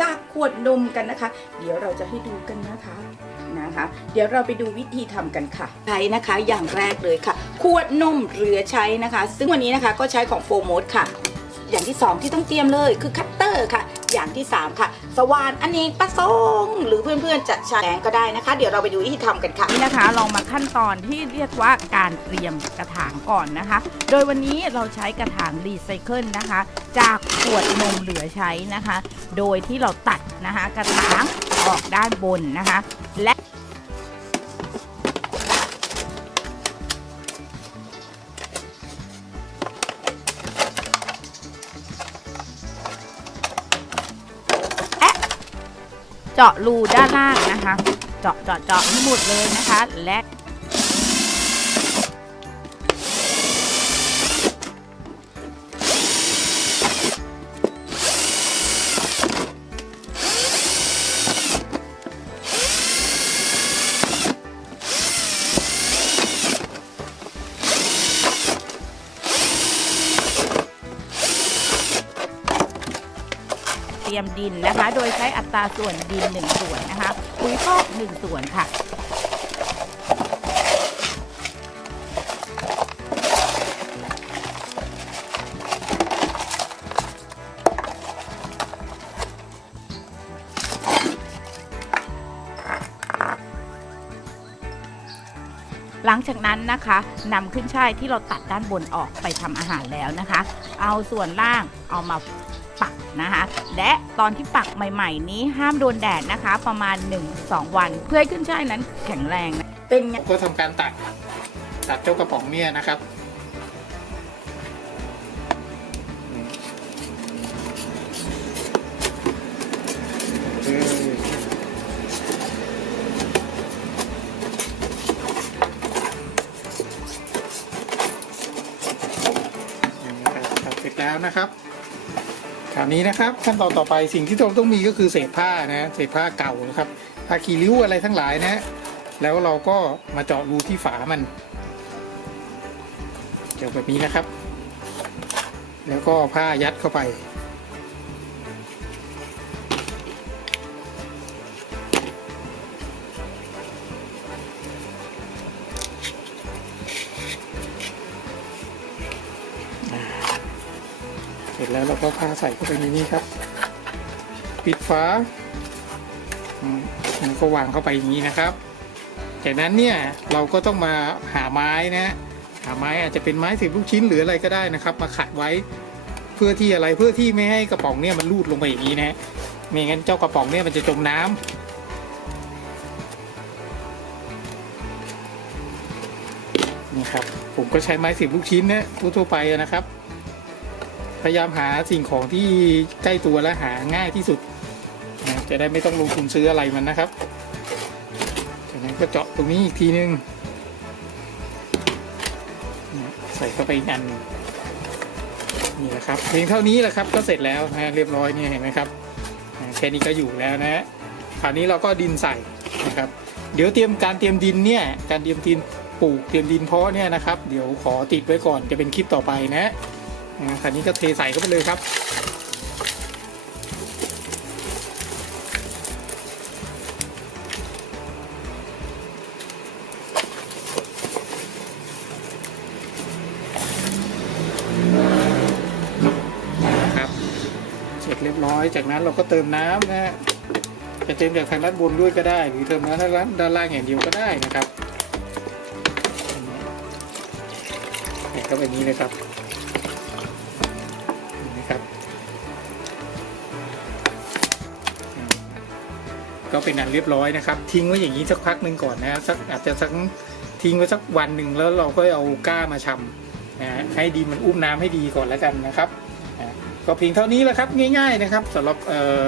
จากขวดนมกันนะคะ เดี๋ยวเราจะให้ดูกันนะคะนะคะ เดี๋ยวเราไปดูวิธีทำกันค่ะใช้นะคะอย่างแรกเลยค่ะ ขวดนมเหลือใช้นะคะ ซึ่งวันนี้นะคะก็ใช้ของโฟมดค่ะ อย่างที่ 2 ที่ต้องเตรียมเลยคือคัตเตอร์ค่ะ อย่างที่ 3 ค่ะ สว่านอเนกประสงค์หรือเพื่อนๆจะใช้แรงก็ได้นะคะ เดี๋ยวเราไปดูวิธีทำกันค่ะนี่นะคะลองมาขั้นตอนที่เรียกว่าการเตรียมกระถางก่อนนะคะ โดยวันนี้เราใช้กระถางรีไซเคิลนะคะ จากขวดนมเหลือใช้นะคะ โดยที่เราตัดนะคะ กระถางออกด้านบนนะคะ และ เจาะรูด้านล่างนะคะ เจาะเจาะเจาะให้หมดเลยนะคะ และ รียมดินนะคะ โดยใช้อัตราส่วนดิน 1 ส่วนนะคะปุ๋ยคอก1ส่วนค่ะหลังจากนั้นนะคะนำขึ้นช่ายที่เราตัดด้านบนออกไปทำอาหารแล้วนะคะ เอาส่วนล่างเอามา ปักนะคะ และตอนที่ปักใหม่ ๆ นี้ห้ามโดนแดดนะคะ ประมาณ 1-2 วัน เพื่อให้ขึ้นช่ายนั้นแข็งแรงนะเป็นไงก็ทำการตัดตัดเจ้ากระป๋องเนี่ยนะครับเออตัดเสร็จแล้วนะครับคราวนี้นะครับขั้นตอนต่อไปสิ่งที่เราต้องมีก็คือเศษผ้านะเศษผ้าเก่านะครับผ้าคีริ้วอะไรทั้งหลายนะ แล้วเราก็มาเจาะรูที่ฝามันเจาะแบบนี้นะครับ แล้วก็ผ้ายัดเข้าไป ร็จแล้วเราก็ผ้าใส่เข้าไปในนี้ครับ ปิดฝาอืมแล้วก็วางเข้าไปอย่างนี้นะครับ จากนั้นเนี่ยเราก็ต้องมาหาไม้นะหาไม้อาจจะเป็นไม้สิบลูกชิ้นหรืออะไรก็ได้นะครับ มาขัดไว้เพื่อที่อะไรเพื่อที่ไม่ให้กระป๋องเนี่ยมันลูดลงไปอย่างนี้นะไม่งั้นเจ้ากระป๋องเนี่ยมันจะจมน้ำนี่ครับผมก็ใช้ไม้สิบลูกชิ้นนะทั่วไปนะครับ พยายามหาสิ่งของที่ใกล้ตัวและหาง่ายที่สุดนะจะได้ไม่ต้องลงทุนซื้ออะไรมันนะครับจากนั้นก็เจาะตรงนี้อีกทีนึงเนี่ยใส่เข้าไปอีกอันหนึ่งนี่แหละครับเพียงเท่านี้แหละครับก็เสร็จแล้วนะเรียบร้อยเนี่ยเห็นไหมครับแค่นี้ก็อยู่แล้วนะฮะคราวนี้เราก็ดินใส่นะครับ เดี๋ยวเตรียมการเตรียมดินเนี่ยการเตรียมดินปลูกเตรียมดินเพาะเนี่ยนะครับ เดี๋ยวขอติดไว้ก่อนจะเป็นคลิปต่อไปนะ อ่าคราวนี้ก็เทใส่เข้าไปเลยครับนะครับ เสร็จเรียบร้อย จากนั้นเราก็เติมน้ำนะฮะ จะเติมจากทางด้านบนด้วยก็ได้ หรือเติมน้ำด้านล่างด้านล่างอย่างเดียวก็ได้นะครับใส่เข้าไปนี้เลยครับ ก็เป็นอันเรียบร้อยนะครับ ทิ้งไว้อย่างนี้สักพักหนึ่งก่อนนะสักอาจจะสักทิ้งไว้สักวันหนึ่งแล้วเราก็เอาก้ามาชำนะให้ดินมันอุ้มน้ำให้ดีก่อนแล้วกันนะครับก็เพียงเท่านี้แหละครับง่าย ๆนะครับสำหรับเอ่อ